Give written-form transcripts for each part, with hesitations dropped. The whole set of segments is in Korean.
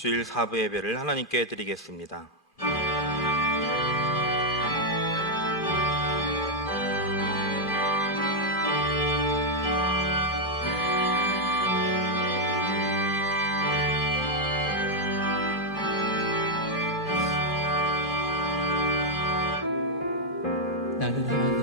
주일 사부 예배를 하나님께 드리겠습니다. 나는 하나님을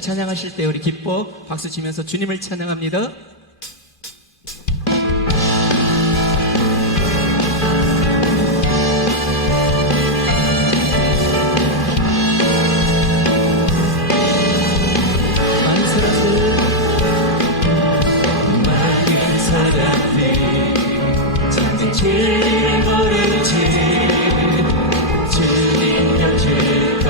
찬양하실 때 우리 기뻐 박수 치면서 주님을 찬양합니다. 진리를 모르지 주님 곁을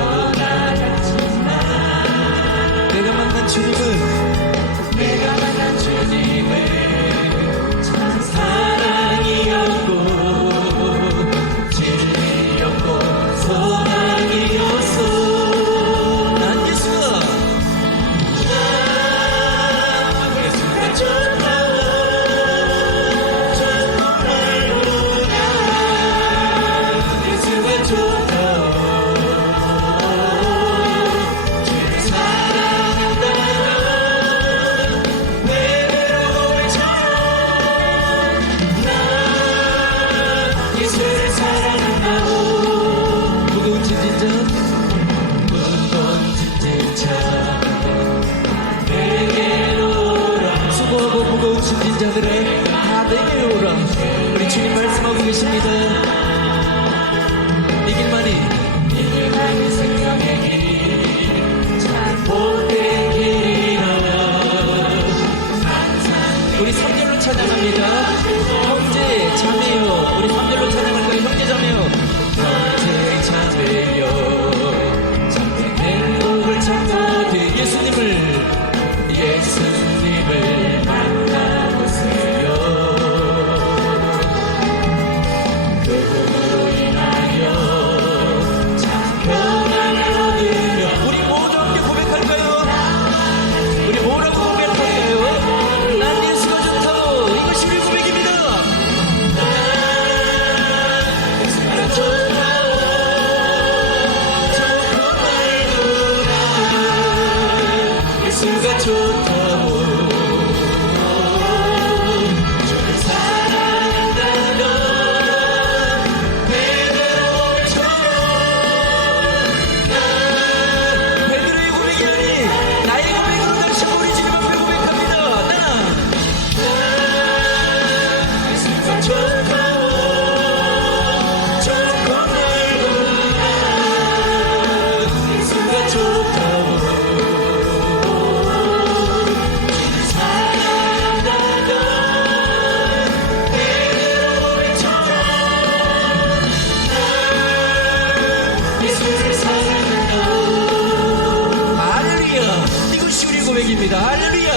드립니다. 할렐루야.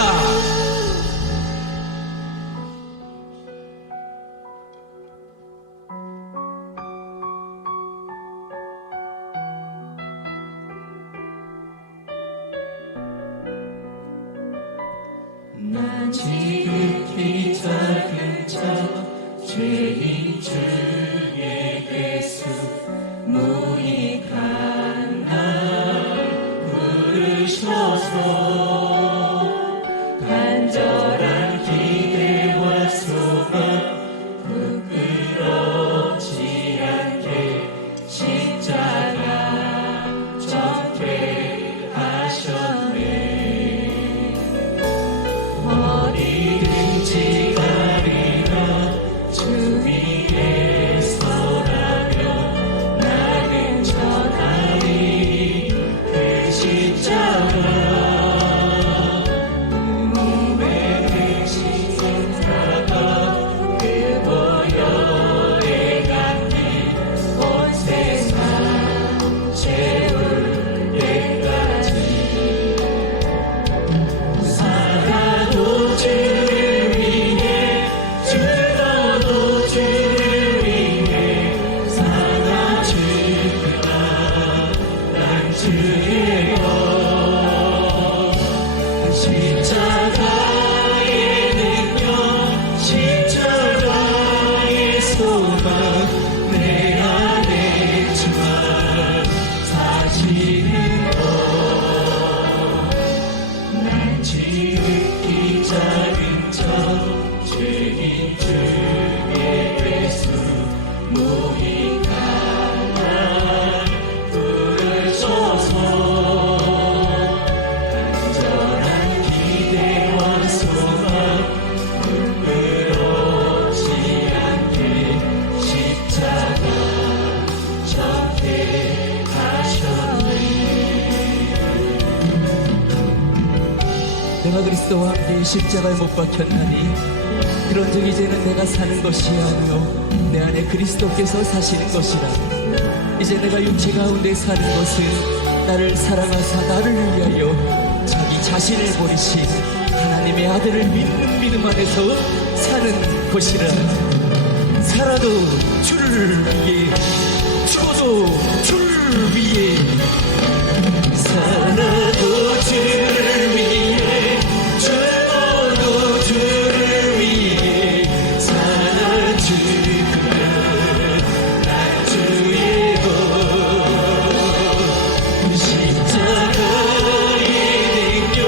난 지극히 작은 자 죄인 중에 예수 무익한 날 부르셔서 간절한 기대와 소망 부끄럽지 않게 십자가 져게 하셨네. 어디든지 가리라 주 위에 서라면 나는 전하리 그 십자가 몸에 대신 생사가 그 보혈에 감기 온 세상 채울 때까지 살아도 주를 위해 죽어도 주를 위해 살아 주리라. 난 주의 것 십자가의 능력 십자가의 소망 내 안에 주만 사시는 것. 난 지극히 작은 자 죄인 중에 예수 무익한 날 부르셔서 간절한 기대와 소망 부끄럽지 않게 십자가 져게 하셨네. 내가 그리스도와 함께 십자가에 못 박혔나니 그런즉 이제는 내가 사는 것이 아니요 내 안에 그리스도께서 사시는 것이라. 이제 내가 육체 가운데 사는 것은 나를 사랑하사 나를 위하여 자기 자신을 버리신 하나님의 아들을 믿는 믿음 안에서 사는 것이라. 살아도 주를 위해 죽어도 주를 위해 살아도 주를 위해 죽어도 주를 위해 살아 주면 난 주의 것 십자가의 능력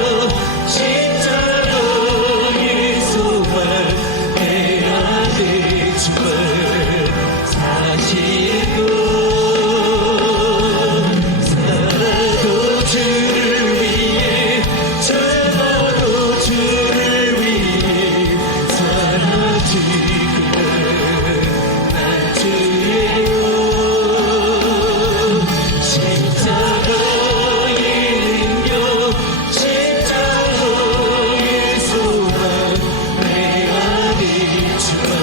십자가의 소망 내 안에 주만 사시는 것. 살아도 주를 위해 죽어도 주를 위해 살아 주면 난 주의 것 십자가의 능력 십자가의 소망 내 안에 주만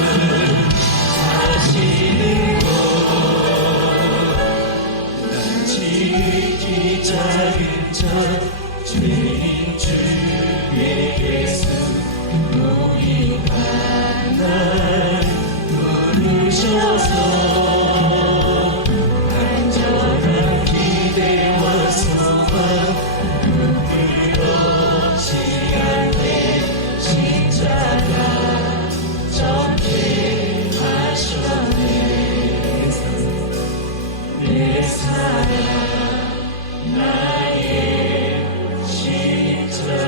사시는 것. 난 지극히 작은 자 죄인 중에 예수 무익한 날 부르셔서 간절한 기대와 소망 부끄럽지 않게 십자가 져게 하셨네. 내 사랑 나의 십자가.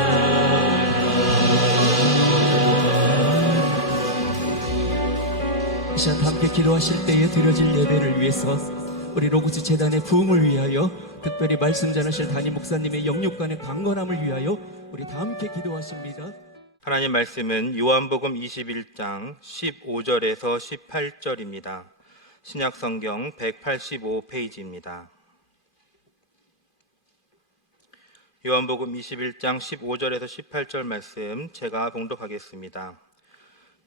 이 시간 함께 기도하실 때에 드려질 예배를 위해서 우리 로고스 재단의 부흥을 위하여 특별히 말씀 전하실 담임 목사님의 영육간의 강건함을 위하여 우리 다 함께 기도하십니다. 하나님 말씀은 요한복음 21장 15절에서 18절입니다. 신약성경 185페이지입니다. 요한복음 21장 15절에서 18절 말씀 제가 봉독하겠습니다.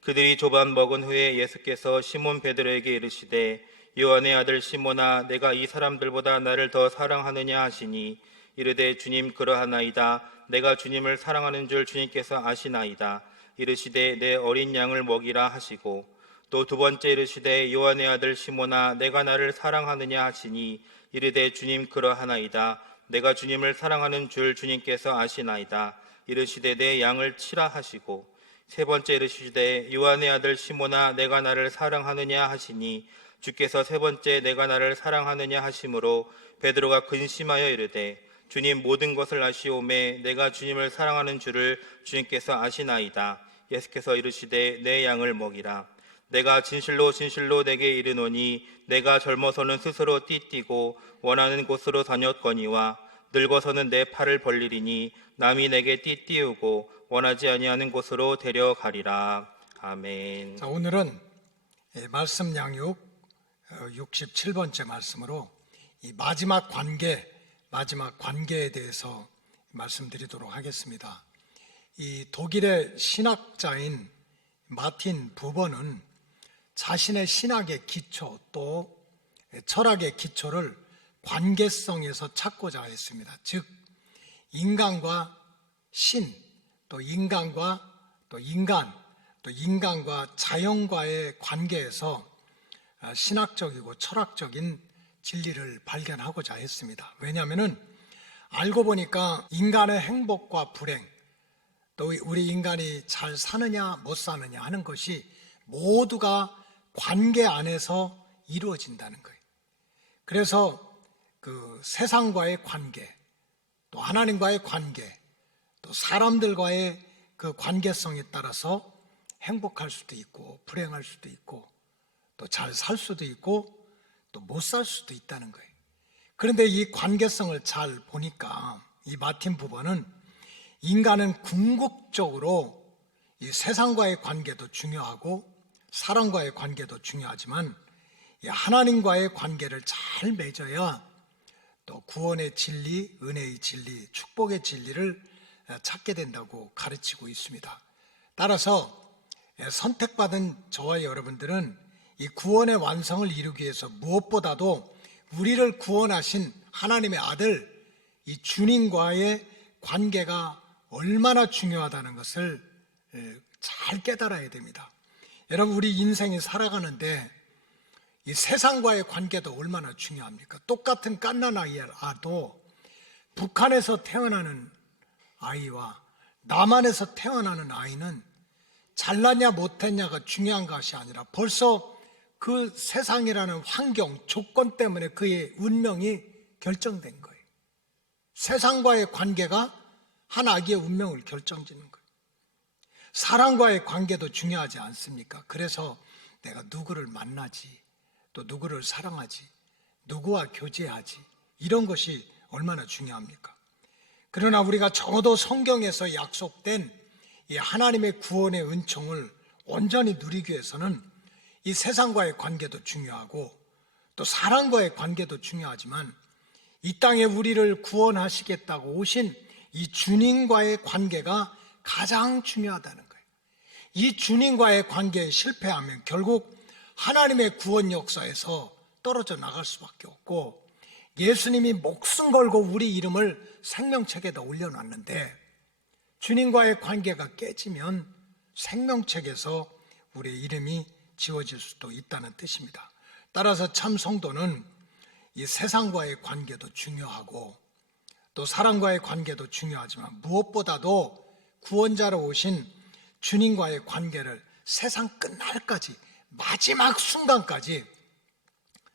그들이 조반 먹은 후에 예수께서 시몬 베드로에게 이르시되 요한의 아들 시몬아 내가 이 사람들보다 나를 더 사랑하느냐 하시니 이르되 주님 그러하나이다. 내가 주님을 사랑하는 줄 주님께서 아시나이다. 이르시되 내 어린 양을 먹이라 하시고 또 두 번째 이르시되 요한의 아들 시몬아 내가 나를 사랑하느냐 하시니 이르되 주님 그러하나이다. 내가 주님을 사랑하는 줄 주님께서 아시나이다. 이르시되 내 양을 치라 하시고 세 번째 이르시되 요한의 아들 시몬아 내가 나를 사랑하느냐 하시니 주께서 세 번째 내가 나를 사랑하느냐 하심으로 베드로가 근심하여 이르되 주님 모든 것을 아시오매 내가 주님을 사랑하는 줄을 주님께서 아시나이다. 예수께서 이르시되 내 양을 먹이라. 내가 진실로 진실로 내게 이르노니 내가 젊어서는 스스로 띠띠고 원하는 곳으로 다녔거니와 늙어서는 내 팔을 벌리리니 남이 내게 띠띠우고 원하지 아니하는 곳으로 데려가리라. 아멘. 자, 오늘은 말씀 양육 67번째 말씀으로 이 마지막 관계에 대해서 말씀드리도록 하겠습니다. 이 독일의 신학자인 마틴 부버는 자신의 신학의 기초 또 철학의 기초를 관계성에서 찾고자 했습니다. 즉 인간과 신, 또 인간과 자연과의 관계에서 신학적이고 철학적인 진리를 발견하고자 했습니다. 왜냐하면 알고 보니까 인간의 행복과 불행, 또 우리 인간이 잘 사느냐 못 사느냐 하는 것이 모두가 관계 안에서 이루어진다는 거예요. 그래서 그 세상과의 관계, 또 하나님과의 관계, 또 사람들과의 그 관계성에 따라서 행복할 수도 있고 불행할 수도 있고 또 잘 살 수도 있고 또 못 살 수도 있다는 거예요. 그런데 이 관계성을 잘 보니까 이 마틴 부버는 인간은 궁극적으로 이 세상과의 관계도 중요하고 사람과의 관계도 중요하지만 이 하나님과의 관계를 잘 맺어야 또 구원의 진리, 은혜의 진리, 축복의 진리를 찾게 된다고 가르치고 있습니다. 따라서 선택받은 저와 여러분들은 이 구원의 완성을 이루기 위해서 무엇보다도 우리를 구원하신 하나님의 아들, 이 주님과의 관계가 얼마나 중요하다는 것을 잘 깨달아야 됩니다. 여러분, 우리 인생이 살아가는데 이 세상과의 관계도 얼마나 중요합니까? 똑같은 갓난아이도 북한에서 태어나는 아이와 남한에서 태어나는 아이는 잘났냐 못했냐가 중요한 것이 아니라 벌써 그 세상이라는 환경, 조건 때문에 그의 운명이 결정된 거예요. 세상과의 관계가 한 아기의 운명을 결정짓는 거예요. 사람과의 관계도 중요하지 않습니까? 그래서 내가 누구를 만나지, 또 누구를 사랑하지, 누구와 교제하지, 이런 것이 얼마나 중요합니까? 그러나 우리가 적어도 성경에서 약속된 이 하나님의 구원의 은총을 온전히 누리기 위해서는 이 세상과의 관계도 중요하고 또 사람과의 관계도 중요하지만 이 땅에 우리를 구원하시겠다고 오신 이 주님과의 관계가 가장 중요하다는 거예요. 이 주님과의 관계에 실패하면 결국 하나님의 구원 역사에서 떨어져 나갈 수밖에 없고, 예수님이 목숨 걸고 우리 이름을 생명책에다 올려놨는데 주님과의 관계가 깨지면 생명책에서 우리의 이름이 지워질 수도 있다는 뜻입니다. 따라서 참 성도는 이 세상과의 관계도 중요하고 또 사람과의 관계도 중요하지만 무엇보다도 구원자로 오신 주님과의 관계를 세상 끝날까지, 마지막 순간까지,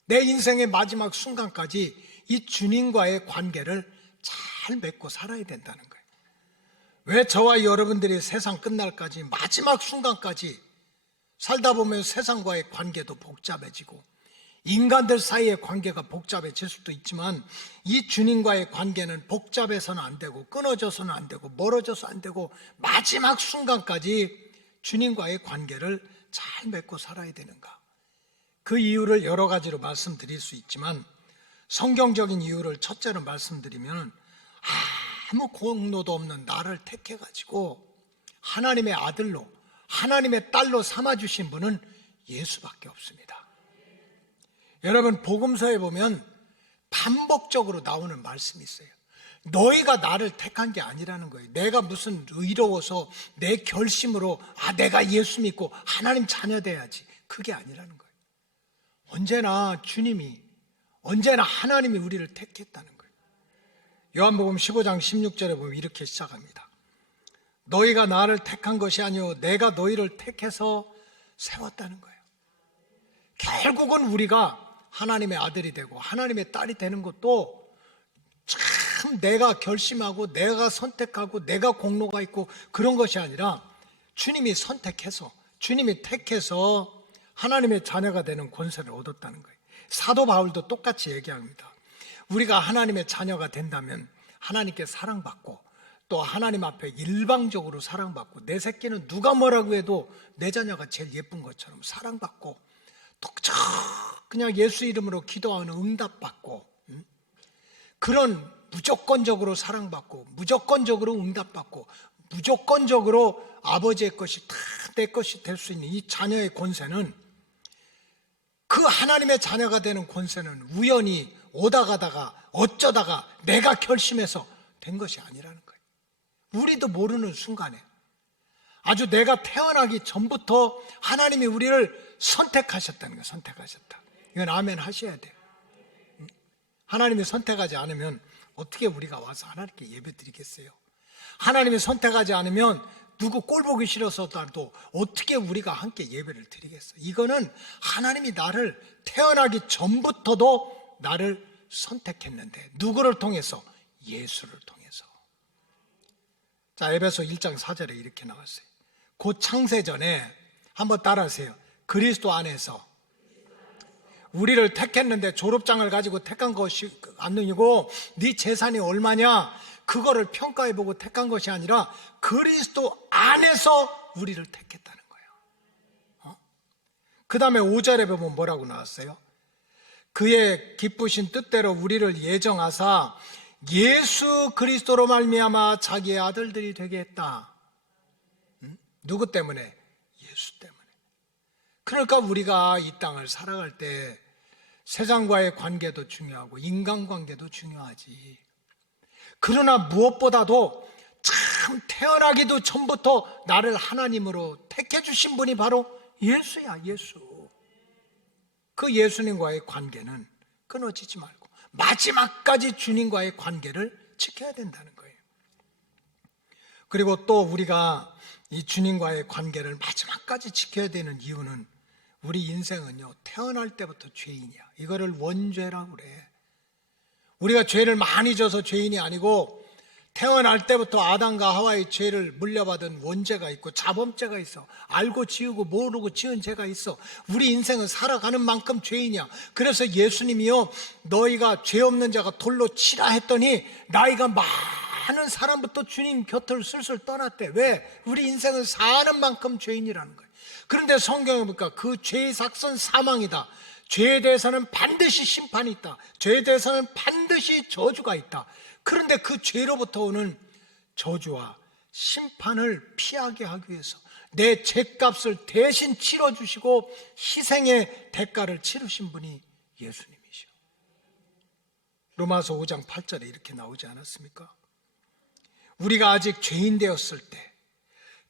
내 인생의 마지막 순간까지 이 주님과의 관계를 잘 맺고 살아야 된다는 거예요. 왜 저와 여러분들이 세상 끝날까지 마지막 순간까지 살다 보면 세상과의 관계도 복잡해지고 인간들 사이의 관계가 복잡해질 수도 있지만 이 주님과의 관계는 복잡해서는 안 되고 끊어져서는 안 되고 멀어져서 안 되고 마지막 순간까지 주님과의 관계를 잘 맺고 살아야 되는가? 그 이유를 여러 가지로 말씀드릴 수 있지만 성경적인 이유를 첫째로 말씀드리면 아무 공로도 없는 나를 택해가지고 하나님의 아들로, 하나님의 딸로 삼아주신 분은 예수밖에 없습니다. 여러분, 복음서에 보면 반복적으로 나오는 말씀이 있어요. 너희가 나를 택한 게 아니라는 거예요. 내가 무슨 의로워서 내 결심으로 내가 예수 믿고 하나님 자녀 돼야지, 그게 아니라는 거예요. 언제나 하나님이 우리를 택했다는 거예요. 요한복음 15장 16절에 보면 이렇게 시작합니다. 너희가 나를 택한 것이 아니요 내가 너희를 택해서 세웠다는 거예요. 결국은 우리가 하나님의 아들이 되고 하나님의 딸이 되는 것도 참 내가 결심하고 내가 선택하고 내가 공로가 있고 그런 것이 아니라 주님이 선택해서, 주님이 택해서 하나님의 자녀가 되는 권세를 얻었다는 거예요. 사도 바울도 똑같이 얘기합니다. 우리가 하나님의 자녀가 된다면 하나님께 사랑받고 또 하나님 앞에 일방적으로 사랑받고, 내 새끼는 누가 뭐라고 해도 내 자녀가 제일 예쁜 것처럼 사랑받고, 또 그냥 예수 이름으로 기도하는 응답받고, 그런 무조건적으로 사랑받고 무조건적으로 응답받고 무조건적으로 아버지의 것이 다 내 것이 될 수 있는 이 자녀의 권세는, 그 하나님의 자녀가 되는 권세는 우연히 오다 가다가 어쩌다가 내가 결심해서 된 것이 아니라는 거예요. 우리도 모르는 순간에, 아주 내가 태어나기 전부터 하나님이 우리를 선택하셨다는 거예요. 선택하셨다. 이건 아멘 하셔야 돼요. 하나님이 선택하지 않으면 어떻게 우리가 와서 하나님께 예배 드리겠어요? 하나님이 선택하지 않으면 누구 꼴 보기 싫어서도 어떻게 우리가 함께 예배를 드리겠어요? 이거는 하나님이 나를 태어나기 전부터도 나를 선택했는데, 누구를 통해서? 예수를 통해서. 자, 에베소 1장 4절에 이렇게 나왔어요. 곧 창세전에, 한번 따라하세요. 그리스도 안에서 우리를 택했는데 졸업장을 가지고 택한 것이 아니고 네 재산이 얼마냐 그거를 평가해보고 택한 것이 아니라 그리스도 안에서 우리를 택했다는 거예요. 그 다음에 5절에 보면 뭐라고 나왔어요? 그의 기쁘신 뜻대로 우리를 예정하사 예수 그리스도로 말미암아 자기의 아들들이 되게 했다. 누구 때문에? 예수 때문에. 그러니까 우리가 이 땅을 살아갈 때 세상과의 관계도 중요하고 인간관계도 중요하지. 그러나 무엇보다도 참 태어나기도 전부터 나를 하나님으로 택해 주신 분이 바로 예수야. 예수. 그 예수님과의 관계는 끊어지지 말고 마지막까지 주님과의 관계를 지켜야 된다는 거예요. 그리고 또 우리가 이 주님과의 관계를 마지막까지 지켜야 되는 이유는, 우리 인생은요 태어날 때부터 죄인이야. 이거를 원죄라고 그래. 우리가 죄를 많이 져서 죄인이 아니고, 태어날 때부터 아담과 하와의 죄를 물려받은 원죄가 있고 자범죄가 있어. 알고 지우고 모르고 지은 죄가 있어. 우리 인생은 살아가는 만큼 죄인이야. 그래서 예수님이요 너희가 죄 없는 자가 돌로 치라 했더니 나이가 많은 사람부터 주님 곁을 슬슬 떠났대. 왜? 우리 인생은 사는 만큼 죄인이라는 거예요. 그런데 성경에 보니까 그 죄의 삭선 사망이다. 죄에 대해서는 반드시 심판이 있다. 죄에 대해서는 반드시 저주가 있다. 그런데 그 죄로부터 오는 저주와 심판을 피하게 하기 위해서 내 죄값을 대신 치러주시고 희생의 대가를 치르신 분이 예수님이시오. 로마서 5장 8절에 이렇게 나오지 않았습니까? 우리가 아직 죄인 되었을 때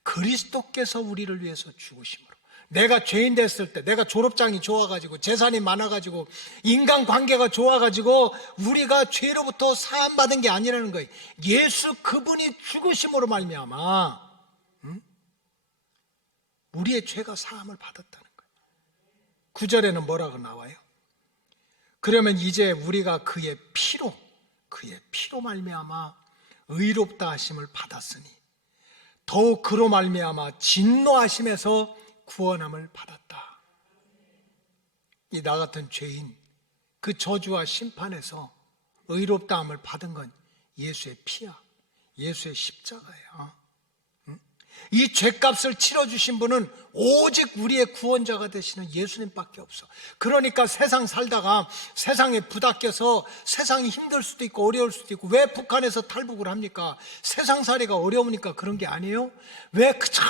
그리스도께서 우리를 위해서 죽으심으로, 내가 죄인 됐을 때, 내가 졸업장이 좋아가지고 재산이 많아가지고 인간관계가 좋아가지고 우리가 죄로부터 사함받은 게 아니라는 거예요. 예수 그분이 죽으심으로 말미암아 우리의 죄가 사함을 받았다는 거예요. 9절에는 뭐라고 나와요? 그러면 이제 우리가 그의 피로 말미암아 의롭다 하심을 받았으니 더욱 그로 말미암아 진노하심에서 구원함을 받았다. 이 나 같은 죄인, 그 저주와 심판에서 의롭다함을 받은 건 예수의 피야. 예수의 십자가야. 이 죄값을 치러주신 분은 오직 우리의 구원자가 되시는 예수님밖에 없어. 그러니까 세상 살다가 세상에 부닥겨서 세상이 힘들 수도 있고 어려울 수도 있고, 왜 북한에서 탈북을 합니까? 세상살이가 어려우니까 그런 게 아니에요? 왜 그저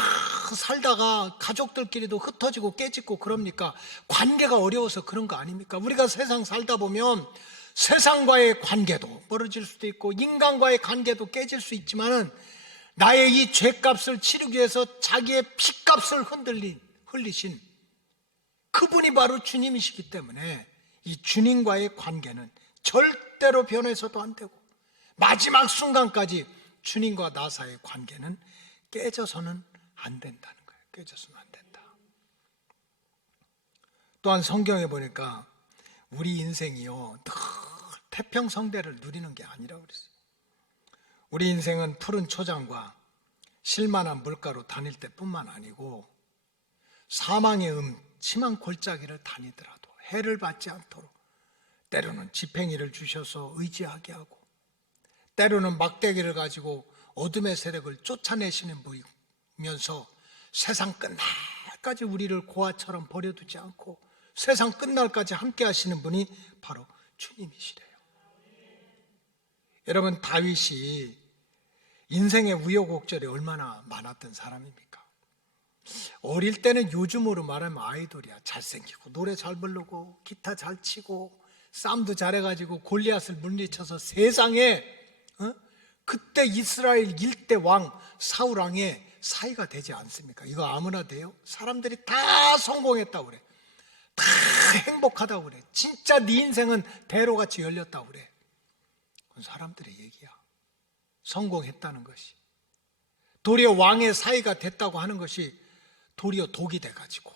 살다가 가족들끼리도 흩어지고 깨짓고 그럽니까? 관계가 어려워서 그런 거 아닙니까? 우리가 세상 살다 보면 세상과의 관계도 멀어질 수도 있고 인간과의 관계도 깨질 수 있지만은 나의 이 죄값을 치르기 위해서 자기의 피값을 흘리신 그분이 바로 주님이시기 때문에 이 주님과의 관계는 절대로 변해서도 안 되고 마지막 순간까지 주님과 나 사이의 관계는 깨져서는 안 된다는 거예요. 깨져서는 안 된다. 또한 성경에 보니까 우리 인생이요 늘 태평성대를 누리는 게 아니라고 그랬어요. 우리 인생은 푸른 초장과 실만한 물가로 다닐 때뿐만 아니고 사망의 음침한 골짜기를 다니더라도 해를 받지 않도록 때로는 지팽이를 주셔서 의지하게 하고 때로는 막대기를 가지고 어둠의 세력을 쫓아내시는 분이면서 세상 끝날까지 우리를 고아처럼 버려두지 않고 세상 끝날까지 함께 하시는 분이 바로 주님이시래요. 여러분, 다윗이 인생의 우여곡절이 얼마나 많았던 사람입니까? 어릴 때는 요즘으로 말하면 아이돌이야. 잘생기고 노래 잘 부르고 기타 잘 치고 싸움도 잘해가지고 골리앗을 물리쳐서 세상에 그때 이스라엘 일대 왕 사울 왕의 사이가 되지 않습니까? 이거 아무나 돼요? 사람들이 다 성공했다고 그래. 다 행복하다고 그래. 진짜 네 인생은 대로같이 열렸다고 그래. 그건 사람들의 얘기야. 성공했다는 것이. 도리어 왕의 사이가 됐다고 하는 것이 도리어 독이 돼가지고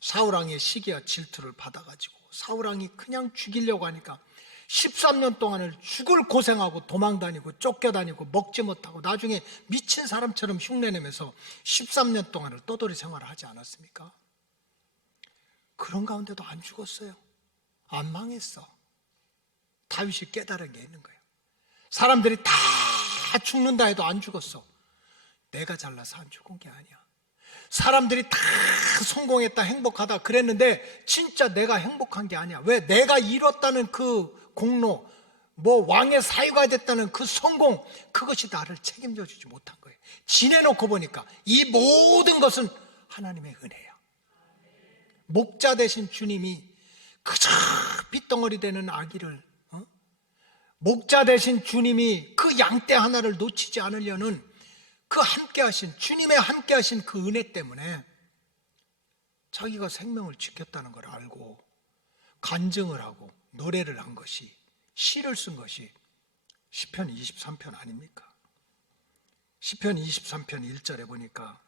사울왕의 시기와 질투를 받아가지고 사울왕이 그냥 죽이려고 하니까 13년 동안을 죽을 고생하고 도망다니고 쫓겨다니고 먹지 못하고 나중에 미친 사람처럼 흉내내면서 13년 동안을 떠돌이 생활을 하지 않았습니까? 그런 가운데도 안 죽었어요. 안 망했어. 다윗이 깨달은 게 있는 거예요. 사람들이 다 죽는다 해도 안 죽었어. 내가 잘나서 안 죽은 게 아니야. 사람들이 다 성공했다 행복하다 그랬는데 진짜 내가 행복한 게 아니야. 왜? 내가 이뤘다는 그 공로, 뭐 왕의 사유가 됐다는 그 성공, 그것이 나를 책임져 주지 못한 거예요. 지내놓고 보니까 이 모든 것은 하나님의 은혜야. 목자 되신 주님이 그저 핏덩어리 되는 아기를, 목자 되신 주님이 그 양떼 하나를 놓치지 않으려는 그 함께하신, 주님의 함께하신 그 은혜 때문에 자기가 생명을 지켰다는 걸 알고 간증을 하고 노래를 한 것이, 시를 쓴 것이 시편 23편 아닙니까? 시편 23편 1절에 보니까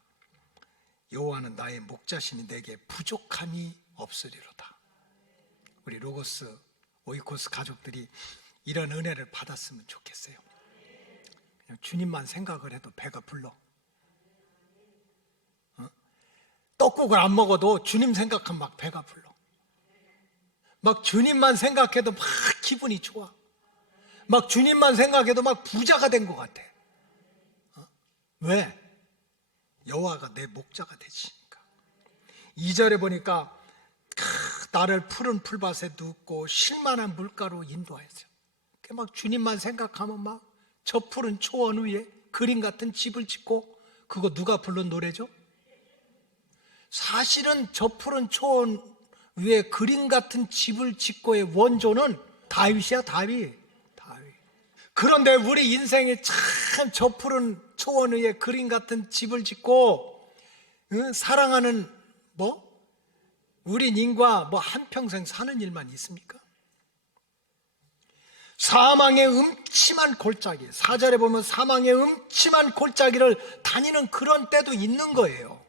여호와는 나의 목자시니 내게 부족함이 없으리로다. 우리 로고스 오이코스 가족들이 이런 은혜를 받았으면 좋겠어요. 그냥 주님만 생각을 해도 배가 불러. 떡국을 안 먹어도 주님 생각하면 막 배가 불러. 막 주님만 생각해도 막 기분이 좋아. 막 주님만 생각해도 막 부자가 된 것 같아. 왜? 여호와가 내 목자가 되시니까. 2절에 보니까 나를 푸른 풀밭에 눕고 쉴만한 물가로 인도하였어요. 막 주님만 생각하면 막 저 푸른 초원 위에 그림 같은 집을 짓고, 그거 누가 부른 노래죠? 사실은 저 푸른 초원 위에 그림 같은 집을 짓고의 원조는 다윗이야. 다윗. 그런데 우리 인생이 참 저 푸른 초원 위에 그림 같은 집을 짓고 사랑하는 우리 님과 한평생 사는 일만 있습니까? 사망의 음침한 골짜기, 4절에 보면 사망의 음침한 골짜기를 다니는 그런 때도 있는 거예요.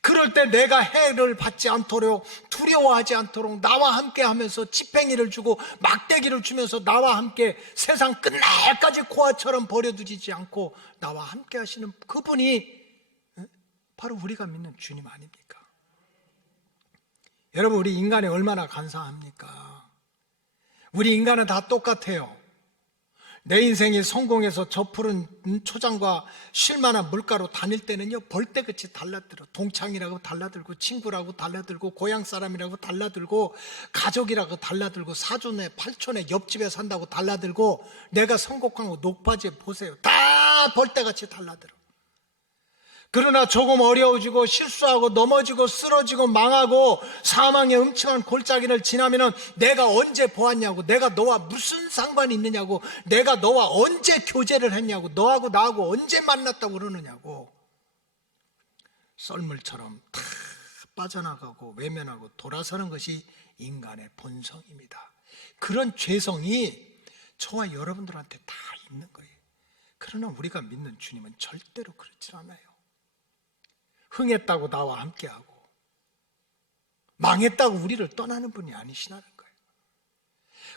그럴 때 내가 해를 받지 않도록, 두려워하지 않도록 나와 함께 하면서 지팽이를 주고 막대기를 주면서 나와 함께 세상 끝날까지 고아처럼 버려두지 않고 나와 함께 하시는 그분이 바로 우리가 믿는 주님 아닙니까? 여러분, 우리 인간이 얼마나 간사합니까? 우리 인간은 다 똑같아요. 내 인생이 성공해서 저 푸른 초장과 쉴만한 물가로 다닐 때는요, 벌떼같이 달라들어. 동창이라고 달라들고, 친구라고 달라들고, 고향 사람이라고 달라들고, 가족이라고 달라들고, 사촌에 팔촌에 옆집에 산다고 달라들고, 내가 성공한 거 녹바지에 보세요. 다 벌떼같이 달라들어. 그러나 조금 어려워지고 실수하고 넘어지고 쓰러지고 망하고 사망의 음침한 골짜기를 지나면은 내가 언제 보았냐고, 내가 너와 무슨 상관이 있느냐고, 내가 너와 언제 교제를 했냐고, 너하고 나하고 언제 만났다고 그러느냐고, 썰물처럼 다 빠져나가고 외면하고 돌아서는 것이 인간의 본성입니다. 그런 죄성이 저와 여러분들한테 다 있는 거예요. 그러나 우리가 믿는 주님은 절대로 그렇지 않아요. 흥했다고 나와 함께하고 망했다고 우리를 떠나는 분이 아니시라는 거예요.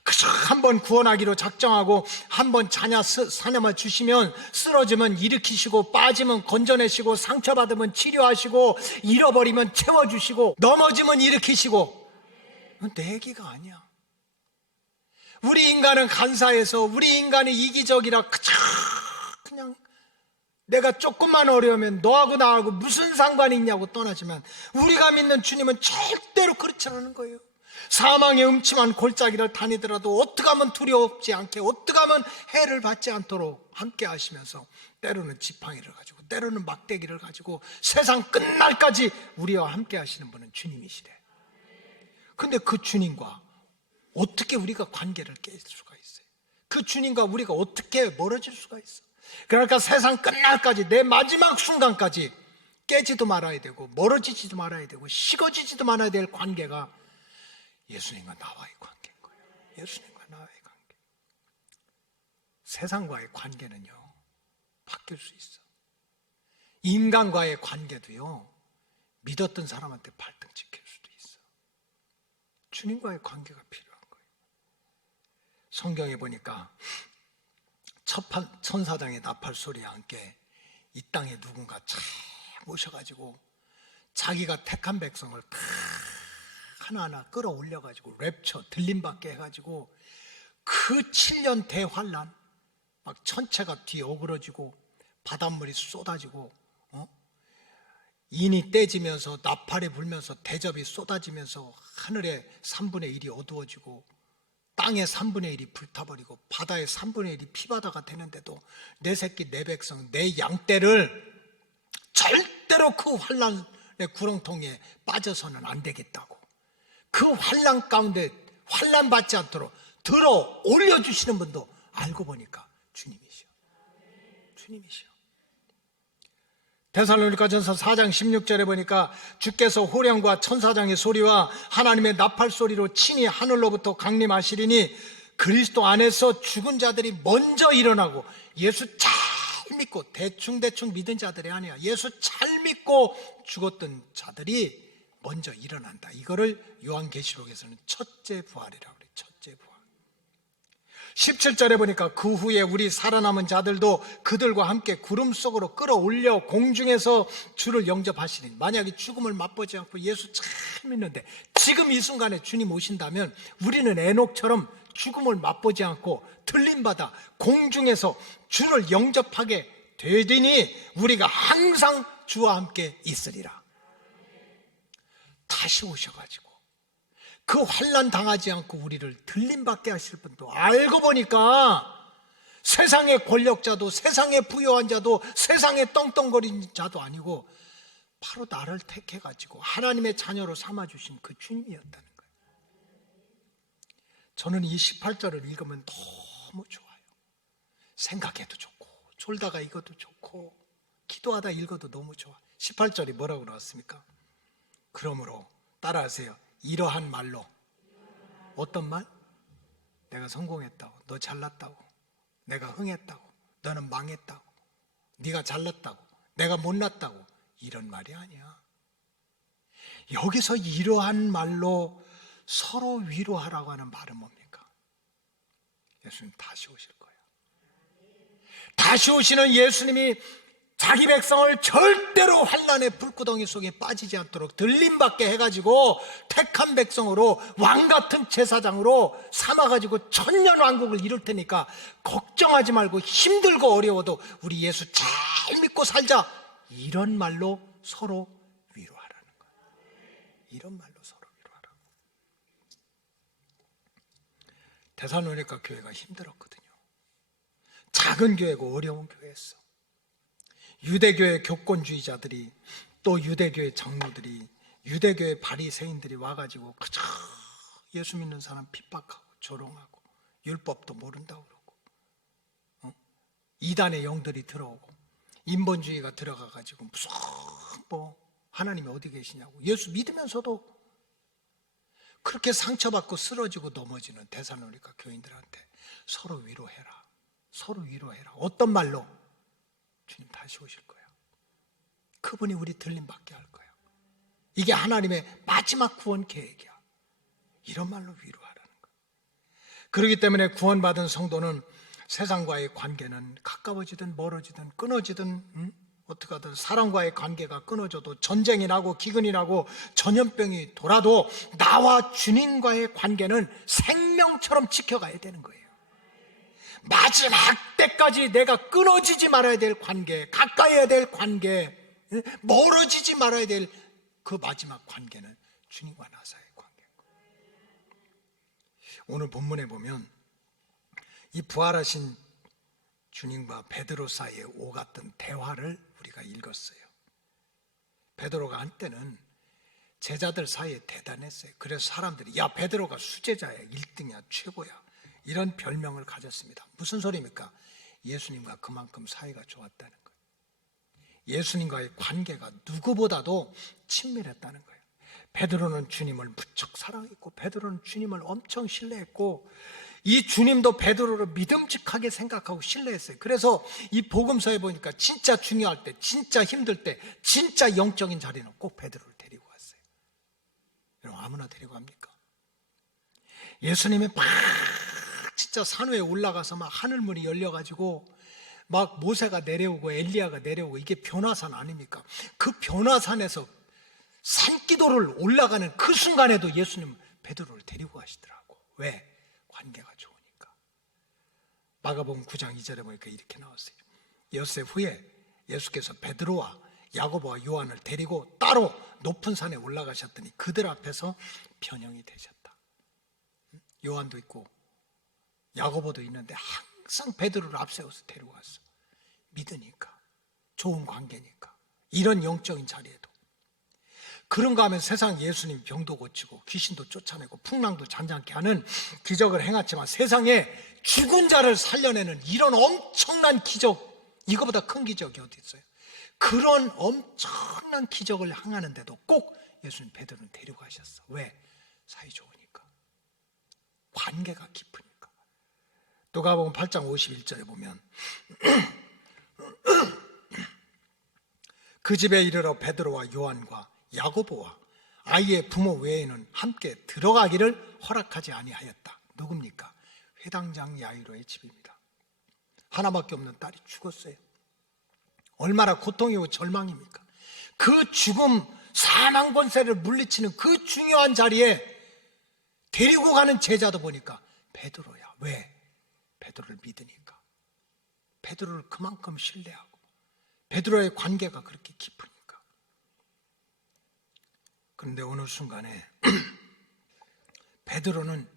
그저 한번 구원하기로 작정하고 한번 사념을 주시면 쓰러지면 일으키시고 빠지면 건져내시고 상처받으면 치료하시고 잃어버리면 채워주시고 넘어지면 일으키시고, 내 얘기가 아니야. 우리 인간은 간사해서 우리 인간이 이기적이라 그냥 내가 조금만 어려우면 너하고 나하고 무슨 상관이 있냐고 떠나지만 우리가 믿는 주님은 절대로 그렇지 않은 거예요. 사망의 음침한 골짜기를 다니더라도 어떻게 하면 두려워하지 않게, 어떻게 하면 해를 받지 않도록 함께 하시면서 때로는 지팡이를 가지고 때로는 막대기를 가지고 세상 끝날까지 우리와 함께 하시는 분은 주님이시래. 근데 그 주님과 어떻게 우리가 관계를 깰 수가 있어요? 그 주님과 우리가 어떻게 멀어질 수가 있어? 그러니까 세상 끝날까지 내 마지막 순간까지 깨지도 말아야 되고 멀어지지도 말아야 되고 식어지지도 말아야 될 관계가 예수님과 나와의 관계인 거예요. 예수님과 나와의 관계. 세상과의 관계는요, 바뀔 수 있어. 인간과의 관계도요, 믿었던 사람한테 발등 찍힐 수도 있어. 주님과의 관계가 필요한 거예요. 성경에 보니까 천사장의 나팔 소리와 함께 이 땅에 누군가 쫙 모셔가지고 자기가 택한 백성을 다 하나하나 끌어올려가지고 랩처 들림받게 해가지고 그 7년 대환란, 막 천체가 뒤에 오그러지고 바닷물이 쏟아지고 인이 떼지면서 나팔이 불면서 대접이 쏟아지면서 하늘의 3분의 1이 어두워지고 땅의 3분의 1이 불타버리고 바다의 3분의 1이 피바다가 되는데도 내 새끼 내 백성 내 양떼를 절대로 그 환란의 구렁텅이에 빠져서는 안 되겠다고, 그 환란 가운데 환란 받지 않도록 들어 올려주시는 분도 알고 보니까 주님이시오. 주님이시오. 데살로니가전서 4장 16절에 보니까 주께서 호령과 천사장의 소리와 하나님의 나팔 소리로 친히 하늘로부터 강림하시리니 그리스도 안에서 죽은 자들이 먼저 일어나고, 예수 잘 믿고 대충 믿은 자들이 아니야, 예수 잘 믿고 죽었던 자들이 먼저 일어난다. 이거를 요한계시록에서는 첫째 부활이라고 그래요. 첫째 부활. 17절에 보니까 그 후에 우리 살아남은 자들도 그들과 함께 구름 속으로 끌어올려 공중에서 주를 영접하시니, 만약에 죽음을 맛보지 않고 예수 잘 믿는데 지금 이 순간에 주님 오신다면 우리는 에녹처럼 죽음을 맛보지 않고 들림받아 공중에서 주를 영접하게 되리니 우리가 항상 주와 함께 있으리라. 다시 오셔가지고 그 환난 당하지 않고 우리를 들림받게 하실 분도 알고 보니까 세상의 권력자도 세상의 부유한 자도 세상의 떵떵거리는 자도 아니고 바로 나를 택해가지고 하나님의 자녀로 삼아주신 그 주님이었다는 거예요. 저는 이 18절을 읽으면 너무 좋아요. 생각해도 좋고 졸다가 읽어도 좋고 기도하다 읽어도 너무 좋아. 18절이 뭐라고 나왔습니까? 그러므로 따라하세요. 이러한 말로. 어떤 말? 내가 성공했다고, 너 잘났다고, 내가 흥했다고, 너는 망했다고, 네가 잘났다고, 내가 못났다고, 이런 말이 아니야. 여기서 이러한 말로 서로 위로하라고 하는 말은 뭡니까? 예수님 다시 오실 거예요. 다시 오시는 예수님이 자기 백성을 절대로 환난의 불구덩이 속에 빠지지 않도록 들림받게 해가지고 택한 백성으로 왕같은 제사장으로 삼아가지고 천년왕국을 이룰 테니까 걱정하지 말고 힘들고 어려워도 우리 예수 잘 믿고 살자, 이런 말로 서로 위로하라는 거예요. 이런 말로 서로 위로하라고. 데살로니가 교회가 힘들었거든요. 작은 교회고 어려운 교회였어. 유대교의 교권주의자들이, 또 유대교의 장로들이, 유대교의 바리새인들이 와가지고 그저 예수 믿는 사람 핍박하고 조롱하고 율법도 모른다고 그러고, 이단의 영들이 들어오고 인본주의가 들어가가지고 무슨 하나님이 어디 계시냐고, 예수 믿으면서도 그렇게 상처받고 쓰러지고 넘어지는 데살로니가 교인들한테 서로 위로해라, 서로 위로해라. 어떤 말로? 주님 다시 오실 거야. 그분이 우리 들림받게 할 거야. 이게 하나님의 마지막 구원 계획이야. 이런 말로 위로하라는 거야. 그렇기 때문에 구원받은 성도는 세상과의 관계는 가까워지든 멀어지든 끊어지든 어떻게 하든 사람과의 관계가 끊어져도, 전쟁이 나고 기근이 나고 전염병이 돌아도 나와 주님과의 관계는 생명처럼 지켜가야 되는 거예요. 마지막 때까지 내가 끊어지지 말아야 될 관계, 가까이야 될 관계, 멀어지지 말아야 될 그 마지막 관계는 주님과 나 사이의 관계인 거예요. 오늘 본문에 보면 이 부활하신 주님과 베드로 사이에 오갔던 대화를 우리가 읽었어요. 베드로가 한때는 제자들 사이에 대단했어요. 그래서 사람들이 야, 베드로가 수제자야, 1등이야, 최고야, 이런 별명을 가졌습니다. 무슨 소리입니까? 예수님과 그만큼 사이가 좋았다는 거예요. 예수님과의 관계가 누구보다도 친밀했다는 거예요. 베드로는 주님을 무척 사랑했고, 베드로는 주님을 엄청 신뢰했고, 이 주님도 베드로를 믿음직하게 생각하고 신뢰했어요. 그래서 이 복음서에 보니까 진짜 중요할 때, 진짜 힘들 때, 진짜 영적인 자리는 꼭 베드로를 데리고 갔어요. 여러분, 아무나 데리고 갑니까? 예수님이 막 진짜 산 위에 올라가서 막 하늘문이 열려가지고 막 모세가 내려오고 엘리야가 내려오고, 이게 변화산 아닙니까? 그 변화산에서 산기도를 올라가는 그 순간에도 예수님은 베드로를 데리고 가시더라고. 왜? 관계가 좋으니까. 마가복음 9장 2절에 보니까 이렇게 나왔어요. 엿새 후에 예수께서 베드로와 야고보와 요한을 데리고 따로 높은 산에 올라가셨더니 그들 앞에서 변형이 되셨다. 요한도 있고 야고보도 있는데 항상 베드로를 앞세워서 데리고 갔어. 믿으니까, 좋은 관계니까, 이런 영적인 자리에도. 그런가 하면 세상 예수님 병도 고치고 귀신도 쫓아내고 풍랑도 잔잔케 하는 기적을 행했지만, 세상에 죽은 자를 살려내는 이런 엄청난 기적, 이거보다 큰 기적이 어디 있어요? 그런 엄청난 기적을 행하는데도 꼭 예수님 베드로는 데리고 가셨어. 왜? 사이 좋으니까, 관계가 깊으니까. 누가복음 8장 51절에 보면 그 집에 이르러 베드로와 요한과 야고보와 아이의 부모 외에는 함께 들어가기를 허락하지 아니하였다. 누굽니까? 회당장 야이로의 집입니다. 하나밖에 없는 딸이 죽었어요. 얼마나 고통이고 절망입니까? 그 죽음, 사망 권세를 물리치는 그 중요한 자리에 데리고 가는 제자도 보니까 베드로야. 왜? 베드로를 믿으니까, 베드로를 그만큼 신뢰하고, 베드로의 관계가 그렇게 깊으니까. 그런데 어느 순간에 베드로는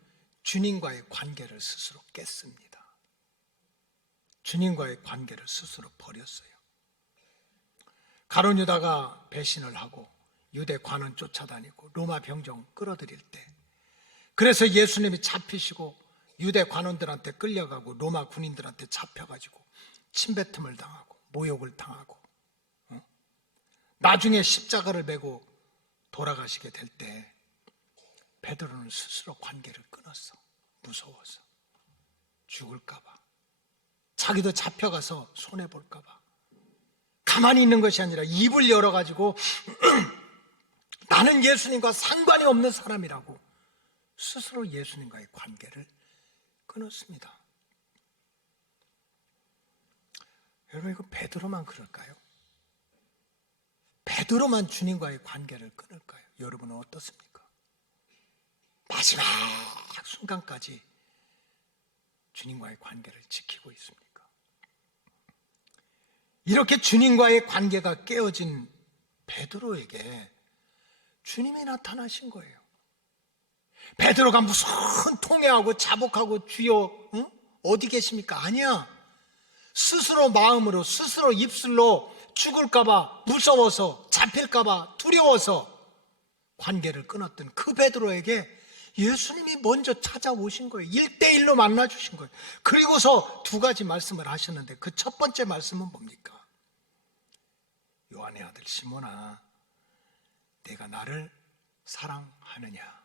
주님과의 관계를 스스로 깼습니다. 주님과의 관계를 스스로 버렸어요. 가룟 유다가 배신을 하고 유대 관원 쫓아다니고 로마 병정 끌어들일 때, 그래서 예수님이 잡히시고 유대 관원들한테 끌려가고 로마 군인들한테 잡혀가지고 침뱉음을 당하고 모욕을 당하고, 나중에 십자가를 메고 돌아가시게 될 때 베드로는 스스로 관계를 끊었어. 무서워서, 죽을까 봐, 자기도 잡혀가서 손해볼까 봐. 가만히 있는 것이 아니라 입을 열어가지고 나는 예수님과 상관이 없는 사람이라고 스스로 예수님과의 관계를 끊었습니다. 여러분, 이거 베드로만 그럴까요? 베드로만 주님과의 관계를 끊을까요? 여러분은 어떻습니까? 마지막 순간까지 주님과의 관계를 지키고 있습니까? 이렇게 주님과의 관계가 깨어진 베드로에게 주님이 나타나신 거예요. 베드로가 무슨 통회하고 자복하고 주여 어디 계십니까? 아니야. 스스로 마음으로, 스스로 입술로 죽을까봐 무서워서, 잡힐까봐 두려워서 관계를 끊었던 그 베드로에게 예수님이 먼저 찾아오신 거예요. 1대1로 만나주신 거예요. 그리고서 두 가지 말씀을 하셨는데 그 첫 번째 말씀은 뭡니까? 요한의 아들 시몬아, 내가 나를 사랑하느냐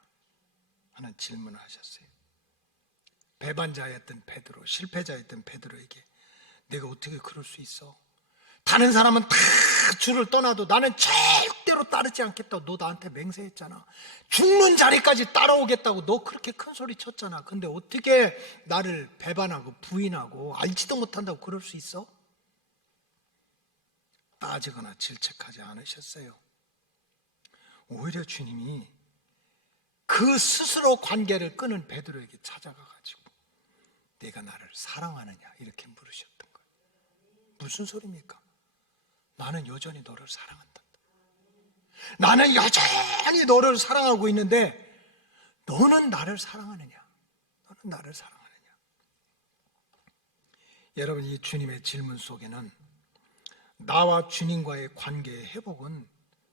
하는 질문을 하셨어요. 배반자였던 베드로, 실패자였던 베드로에게 내가 어떻게 그럴 수 있어? 다른 사람은 다 주를 떠나도 나는 절대로 따르지 않겠다고 너 나한테 맹세했잖아. 죽는 자리까지 따라오겠다고 너 그렇게 큰 소리 쳤잖아. 근데 어떻게 나를 배반하고 부인하고 알지도 못한다고 그럴 수 있어? 따지거나 질책하지 않으셨어요. 오히려 주님이 그 스스로 관계를 끊은 베드로에게 찾아가가지고 내가 나를 사랑하느냐 이렇게 물으셨던 거예요. 무슨 소리입니까? 나는 여전히 너를 사랑한다. 나는 여전히 너를 사랑하고 있는데 너는 나를 사랑하느냐? 너는 나를 사랑하느냐? 여러분, 이 주님의 질문 속에는 나와 주님과의 관계의 회복은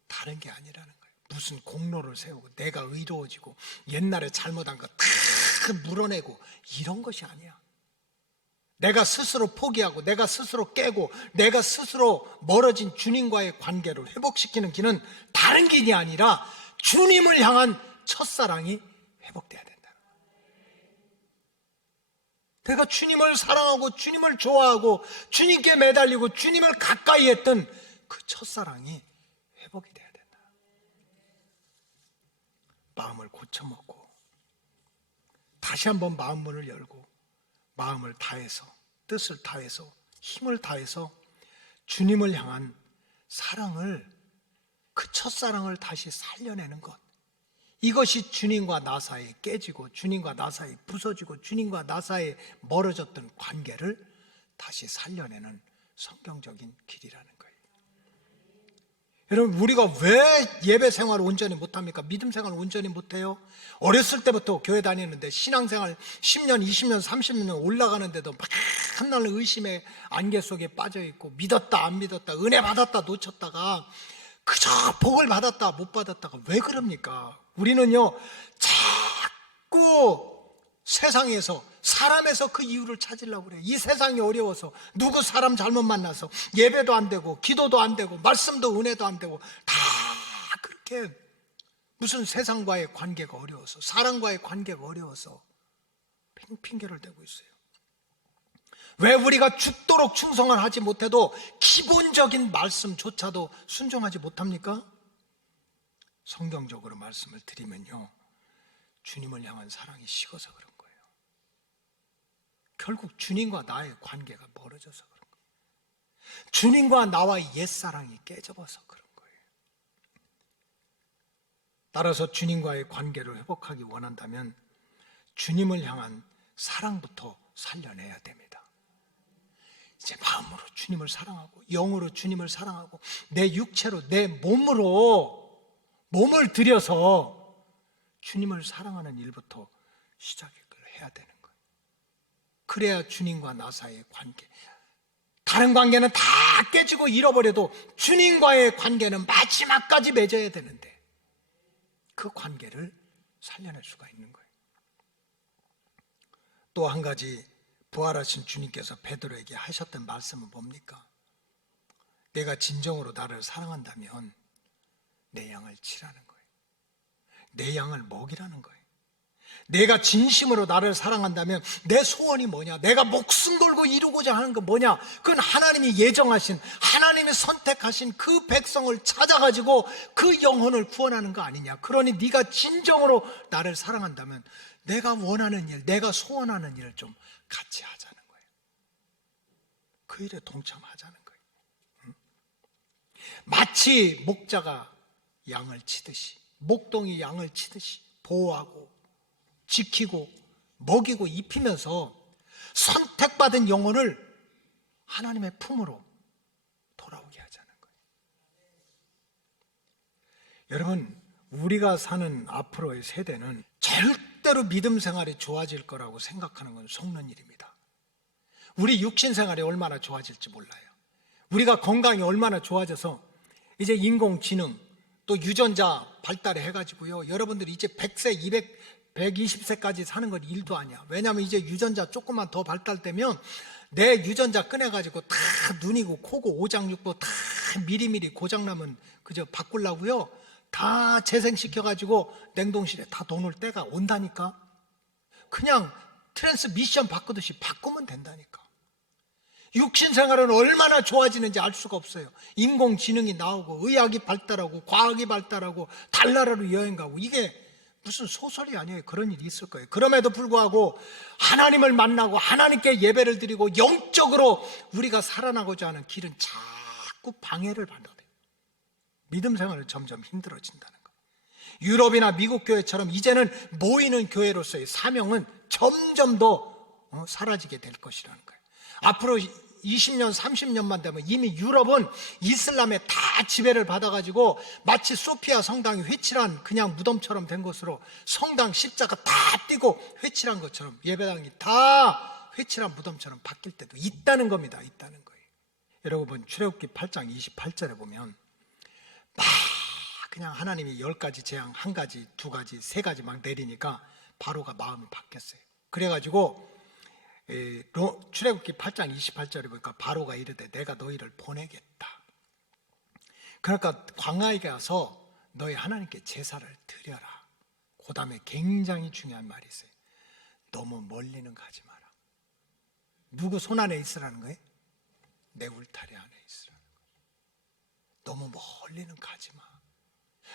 다른 게 아니라는 거예요. 무슨 공로를 세우고 내가 의로워지고 옛날에 잘못한 거 다 물어내고 이런 것이 아니야. 내가 스스로 포기하고 내가 스스로 깨고 내가 스스로 멀어진 주님과의 관계를 회복시키는 길은 다른 길이 아니라 주님을 향한 첫사랑이 회복돼야 된다. 내가 주님을 사랑하고 주님을 좋아하고 주님께 매달리고 주님을 가까이 했던 그 첫사랑이 회복이 돼야 된다. 마음을 고쳐먹고 다시 한번 마음문을 열고 마음을 다해서, 뜻을 다해서, 힘을 다해서 주님을 향한 사랑을, 그 첫사랑을 다시 살려내는 것, 이것이 주님과 나 사이에 깨지고 주님과 나 사이에 부서지고 주님과 나 사이에 멀어졌던 관계를 다시 살려내는 성경적인 길이라는 거예요. 여러분, 우리가 왜 예배 생활을 온전히 못합니까? 믿음 생활을 온전히 못해요? 어렸을 때부터 교회 다니는데 신앙생활 10년, 20년, 30년 올라가는데도 맨날 의심의 안개 속에 빠져있고 믿었다 안 믿었다, 은혜 받았다 놓쳤다가 그저 복을 받았다 못 받았다가 왜 그럽니까? 우리는요 자꾸 세상에서, 사람에서 그 이유를 찾으려고 그래요. 이 세상이 어려워서, 누구 사람 잘못 만나서 예배도 안 되고 기도도 안 되고 말씀도 은혜도 안 되고 다 그렇게 무슨 세상과의 관계가 어려워서, 사람과의 관계가 어려워서 핑계를 대고 있어요. 왜 우리가 죽도록 충성을 하지 못해도 기본적인 말씀조차도 순종하지 못합니까? 성경적으로 말씀을 드리면요, 주님을 향한 사랑이 식어서 그런 거예요. 결국 주님과 나의 관계가 멀어져서 그런 거예요. 주님과 나와의 옛사랑이 깨져버서 그런 거예요. 따라서 주님과의 관계를 회복하기 원한다면 주님을 향한 사랑부터 살려내야 됩니다. 이제 마음으로 주님을 사랑하고 영으로 주님을 사랑하고 내 육체로, 내 몸을 들여서 주님을 사랑하는 일부터 시작을 해야 되는 거예요. 그래야 주님과 나 사이의 관계, 다른 관계는 다 깨지고 잃어버려도 주님과의 관계는 마지막까지 맺어야 되는데 그 관계를 살려낼 수가 있는 거예요. 또 한 가지 부활하신 주님께서 베드로에게 하셨던 말씀은 뭡니까? 내가 진정으로 나를 사랑한다면 내 양을 치라는 거예요. 내 양을 먹이라는 거예요. 내가 진심으로 나를 사랑한다면 내 소원이 뭐냐? 내가 목숨 걸고 이루고자 하는 건 뭐냐? 그건 하나님이 예정하신, 하나님이 선택하신 그 백성을 찾아가지고 그 영혼을 구원하는 거 아니냐? 그러니 네가 진정으로 나를 사랑한다면 내가 원하는 일, 내가 소원하는 일을 좀 같이 하자는 거예요. 그 일에 동참하자는 거예요. 마치 목자가 양을 치듯이, 목동이 양을 치듯이 보호하고 지키고 먹이고 입히면서 선택받은 영혼을 하나님의 품으로 돌아오게 하자는 거예요. 여러분, 우리가 사는 앞으로의 세대는 절대로 믿음 생활이 좋아질 거라고 생각하는 건 속는 일입니다. 우리 육신 생활이 얼마나 좋아질지 몰라요. 우리가 건강이 얼마나 좋아져서 이제 인공지능 또 유전자 발달해 해가지고요, 여러분들이 이제 100세, 120세까지 사는 건 일도 아니야. 왜냐하면 이제 유전자 조금만 더 발달되면 내 유전자 꺼내가지고 다 눈이고 코고 오장육부 다 미리미리 고장나면 그저 바꾸려고요, 다 재생시켜가지고 냉동실에 다 넣어놓을 때가 온다니까. 그냥 트랜스미션 바꾸듯이 바꾸면 된다니까. 육신 생활은 얼마나 좋아지는지 알 수가 없어요. 인공지능이 나오고 의학이 발달하고 과학이 발달하고 달나라로 여행가고, 이게 무슨 소설이 아니에요. 그런 일이 있을 거예요. 그럼에도 불구하고 하나님을 만나고 하나님께 예배를 드리고 영적으로 우리가 살아나고자 하는 길은 자꾸 방해를 받아요. 믿음 생활은 점점 힘들어진다는 거예요. 유럽이나 미국 교회처럼 이제는 모이는 교회로서의 사명은 점점 더 사라지게 될 것이라는 거예요. 앞으로 20년, 30년만 되면 이미 유럽은 이슬람에 다 지배를 받아가지고 마치 소피아 성당이 회칠한 그냥 무덤처럼 된 것으로, 성당 십자가 다 띄고 회칠한 것처럼 예배당이 다 회칠한 무덤처럼 바뀔 때도 있다는 겁니다. 있다는 거예요. 여러분, 출애굽기 8장 28절에 보면 막 그냥 하나님이 10가지 재앙, 1가지, 2가지, 3가지 막 내리니까 바로가 마음이 바뀌었어요. 그래가지고 출애굽기 8장 28절에 보니까 바로가 이르되 내가 너희를 보내겠다. 그러니까 광야에 가서 너희 하나님께 제사를 드려라. 그 다음에 굉장히 중요한 말이 있어요. 너무 멀리는 가지 마라. 누구 손 안에 있으라는 거예요? 내 울타리 안에 있으라는 거예요. 너무 멀리는 가지 마.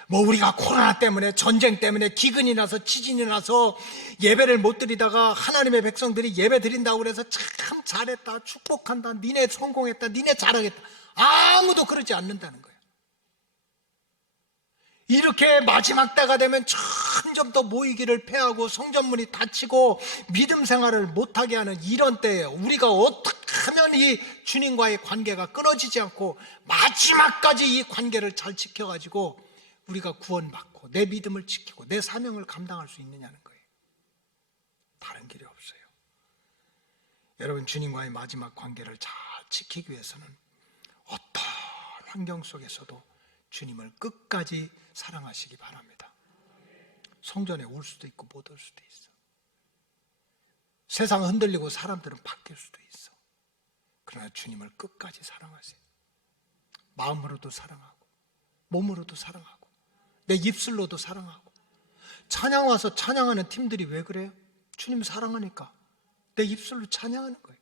뭐 우리가 코로나 때문에, 전쟁 때문에, 기근이 나서, 지진이 나서 예배를 못 드리다가 하나님의 백성들이 예배 드린다고 그래서 참 잘했다, 축복한다, 니네 성공했다, 니네 잘하겠다, 아무도 그러지 않는다는 거예요. 이렇게 마지막 때가 되면 점점 더 모이기를 패하고 성전문이 닫히고 믿음 생활을 못하게 하는 이런 때에 우리가 어떻게 하면 이 주님과의 관계가 끊어지지 않고 마지막까지 이 관계를 잘 지켜가지고 우리가 구원받고 내 믿음을 지키고 내 사명을 감당할 수 있느냐는 거예요. 다른 길이 없어요. 여러분, 주님과의 마지막 관계를 잘 지키기 위해서는 어떤 환경 속에서도 주님을 끝까지 사랑하시기 바랍니다. 성전에 올 수도 있고 못 올 수도 있어. 세상 흔들리고 사람들은 바뀔 수도 있어. 그러나 주님을 끝까지 사랑하세요. 마음으로도 사랑하고 몸으로도 사랑하고 내 입술로도 사랑하고. 찬양 와서 찬양하는 팀들이 왜 그래요? 주님 사랑하니까 내 입술로 찬양하는 거예요.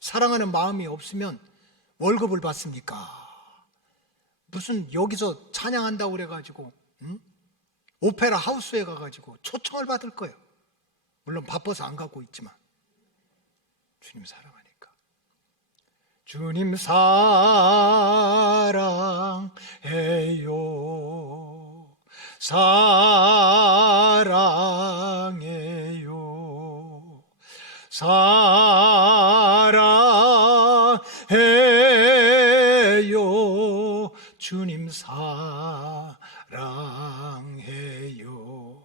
사랑하는 마음이 없으면 월급을 받습니까? 무슨 여기서 찬양한다고 그래가지고 오페라 하우스에 가가지고 초청을 받을 거예요. 물론 바빠서 안 가고 있지만 주님 사랑하니까. 주님 사랑해요, 사랑해요, 사랑해요, 주님 사랑해요.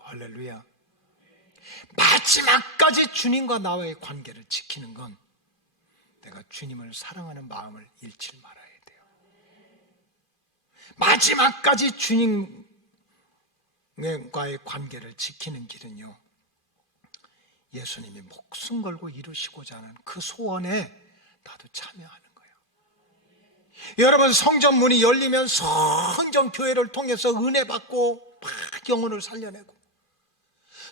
할렐루야. 마지막까지 주님과 나와의 관계를 지키는 건 내가 주님을 사랑하는 마음을 잃지 말아야 돼요. 마지막까지 주님과의 관계를 지키는 길은요, 예수님이 목숨 걸고 이루시고자 하는 그 소원에 나도 참여하는 거예요. 여러분, 성전 문이 열리면 성전 교회를 통해서 은혜 받고 막 영혼을 살려내고,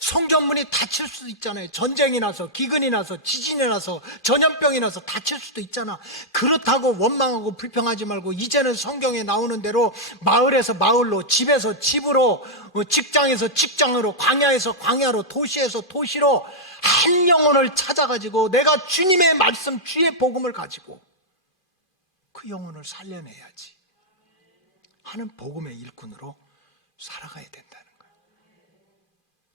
성전 문이 닫힐 수도 있잖아요. 전쟁이 나서, 기근이 나서, 지진이 나서, 전염병이 나서 닫힐 수도 있잖아. 그렇다고 원망하고 불평하지 말고 이제는 성경에 나오는 대로 마을에서 마을로, 집에서 집으로, 직장에서 직장으로, 광야에서 광야로, 도시에서 도시로 한 영혼을 찾아가지고 내가 주님의 말씀, 주의 복음을 가지고 그 영혼을 살려내야지 하는 복음의 일꾼으로 살아가야 된다는 거예요.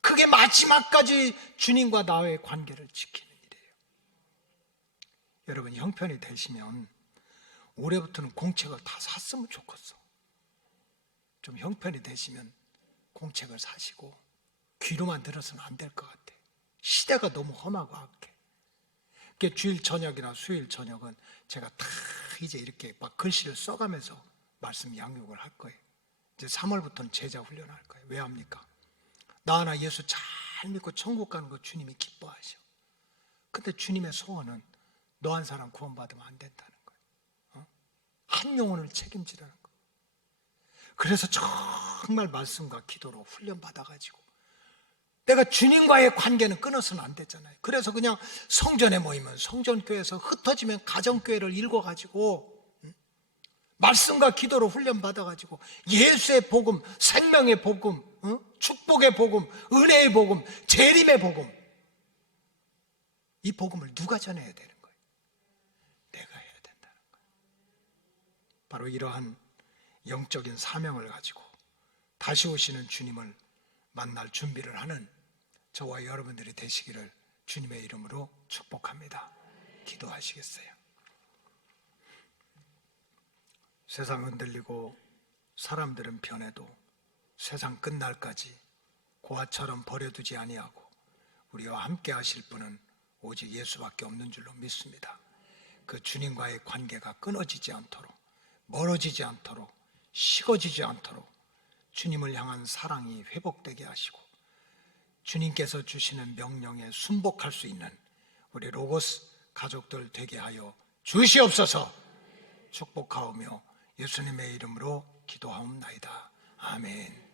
그게 마지막까지 주님과 나의 관계를 지키는 일이에요. 여러분, 형편이 되시면 올해부터는 공책을 다 샀으면 좋겠어. 좀 형편이 되시면 공책을 사시고, 귀로만 들어서는 안 될 것 같아. 시대가 너무 험하고 악해. 주일 저녁이나 수요일 저녁은 제가 다 이제 이렇게 막 글씨를 써가면서 말씀 양육을 할 거예요. 이제 3월부터는 제자 훈련할 거예요. 왜 합니까? 나 하나 예수 잘 믿고 천국 가는 거 주님이 기뻐하셔. 근데 주님의 소원은 너 한 사람 구원받으면 안 된다는 거예요. 한 영혼을 책임지라는 거예요. 그래서 정말 말씀과 기도로 훈련받아가지고 내가 주님과의 관계는 끊어서는 안 됐잖아요. 그래서 그냥 성전에 모이면 성전교회에서 흩어지면 가정교회를 읽어가지고 말씀과 기도로 훈련받아가지고 예수의 복음, 생명의 복음, 축복의 복음, 은혜의 복음, 재림의 복음, 이 복음을 누가 전해야 되는 거예요? 내가 해야 된다는 거예요. 바로 이러한 영적인 사명을 가지고 다시 오시는 주님을 만날 준비를 하는 저와 여러분들이 되시기를 주님의 이름으로 축복합니다. 기도하시겠어요? 세상 흔들리고 사람들은 변해도 세상 끝날까지 고아처럼 버려두지 아니하고 우리와 함께 하실 분은 오직 예수밖에 없는 줄로 믿습니다. 그 주님과의 관계가 끊어지지 않도록, 멀어지지 않도록, 식어지지 않도록 주님을 향한 사랑이 회복되게 하시고 주님께서 주시는 명령에 순복할 수 있는 우리 로고스 가족들 되게 하여 주시옵소서. 축복하오며 예수님의 이름으로 기도하옵나이다. 아멘.